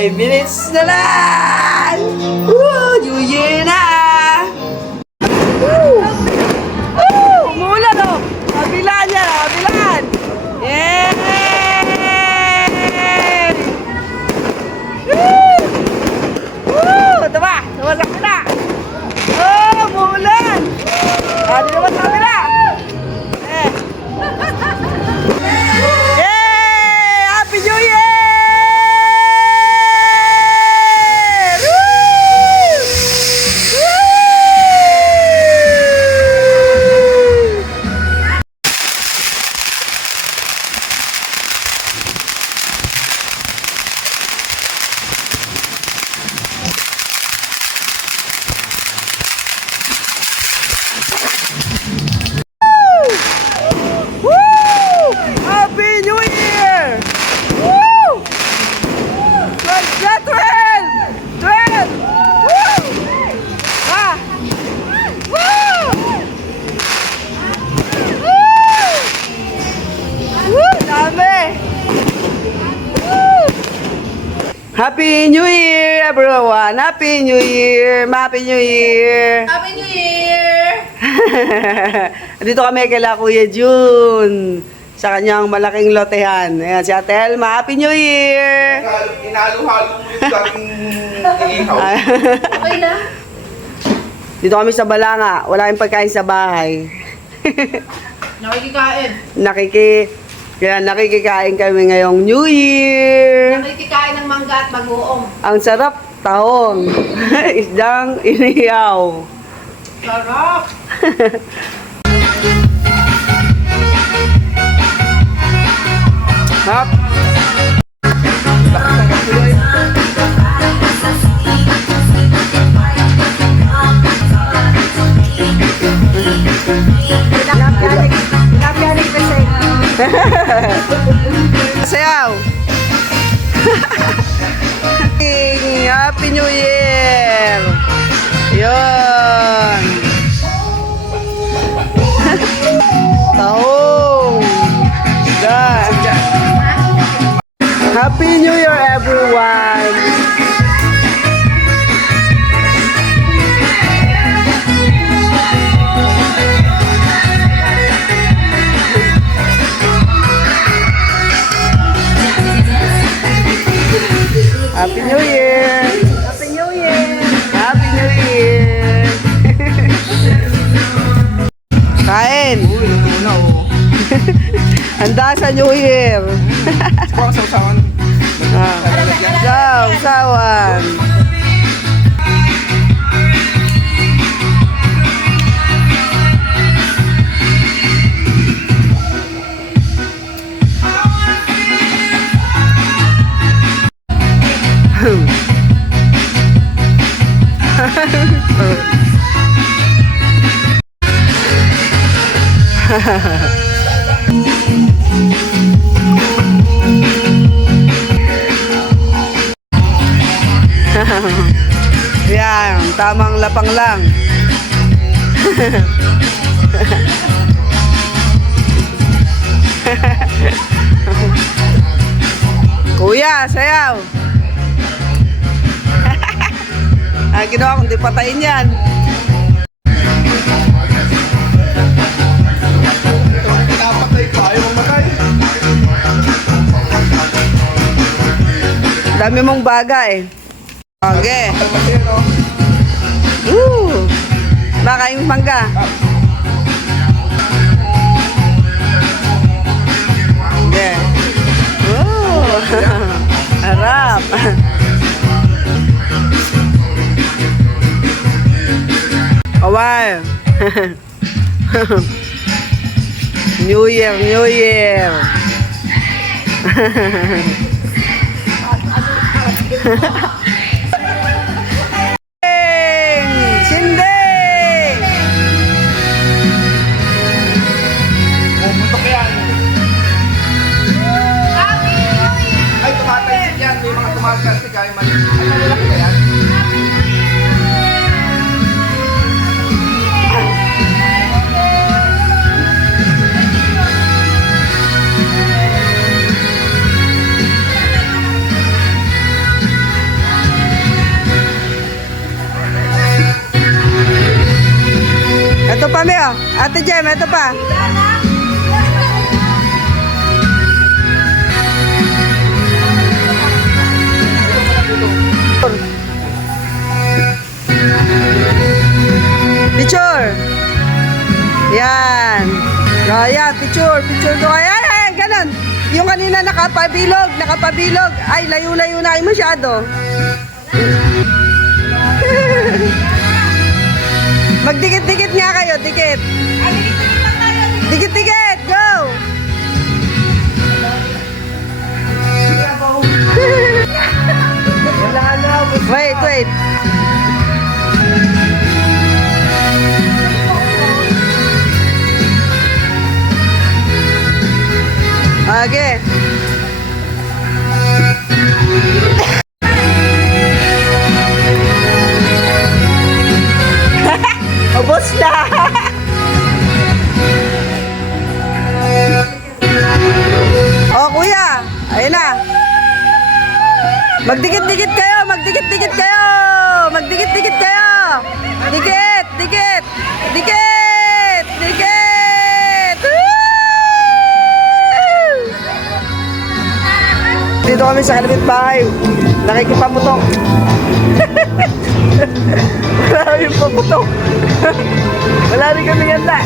5 minutes na lang! Woo! New Year na! Woo! Woo! Umulan o! Kabilaan yan! Kabilaan! Yay! Woo! Woo! Tama! Tumasak na! Oh! Umulan! Di naman sa kabila! Yay! Happy New Year! Happy New Year, everyone! Happy New Year! Happy New Year! Happy New Year! Dito kami kila Kuya June sa kanyang malaking lotehan. Ayan, si Ate Elma. Happy New Year! Inalo-halo mo yung daming ihaw. Okay lang. Dito kami sa Balanga. Wala kayong pagkain sa bahay. Nakikikain. Kaya nakikikain kami ngayong New Year. Nakikikain ng mangga at bagoong. Ang sarap, tahong. Isdang inihaw. Sarap! Hap. Sayaw. Happy New Year. Yun. Tahong. Done. Happy New Year, everyone. Happy New Year! Happy New Year! Happy New Year! Kain! Uy, luto na oh. Handa sa New Year! Kuha sa usawan. Sawan! Yan, tamang lapang lang. Kuya, sayaw. Ginawa kong di patayin yan. Pinapatay pa, ayaw mamatay. Dami mong baga eh. Okay. Kalmati no? Baka yung mangga. Okay. Harap. Kawal. New Year, New Year. Sinding! Bumutok yan. Happy New Year! Ay, tumatalsik yan. May mga tumatalsik. Ay, malalaki ba yan? Ate Jem, ito pa. Picture. Yan. Ayan, picture ko. Ayan, ganun. Yung kanina nakapabilog. Ay, layo-layo na kayo masyado. Magdikit-dikit nga kayo, dikit. Dikit-dikit, go! Wait. Okay. Ubos na. Oh, kuya. Ayun na. Magdikit-dikit kayo. Dikit. Woo! Dito kami sa kalapit bahay. Nakikipamutok. Wala rin pamutok. Wala rin kami ganda.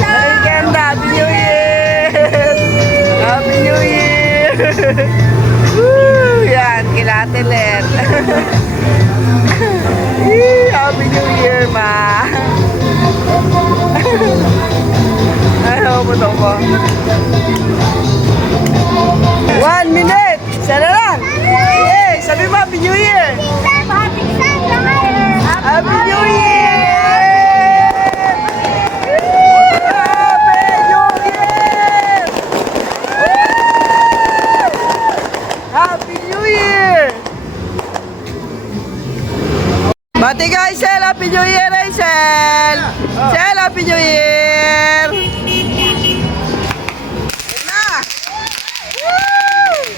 Nakikanda. Happy New Year! Happy New Year! Woo! Yan, kilatelet. Happy New Year, ma. Ano mo ito po? 1 minute! Sana lang! Yay! Sabi mo, Happy New Year! Happy New Year! Happy New Year! Happy New Year! Bati ka, Hazel! Happy New Year, Hazel! Hazel, Happy New Year! Ayan na! Woo!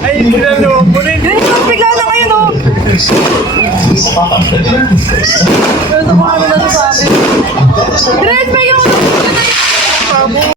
Ay, ginalo mo rin. Bigla na kayo, no? Ano ko kami na sa sabi? Dress, may yung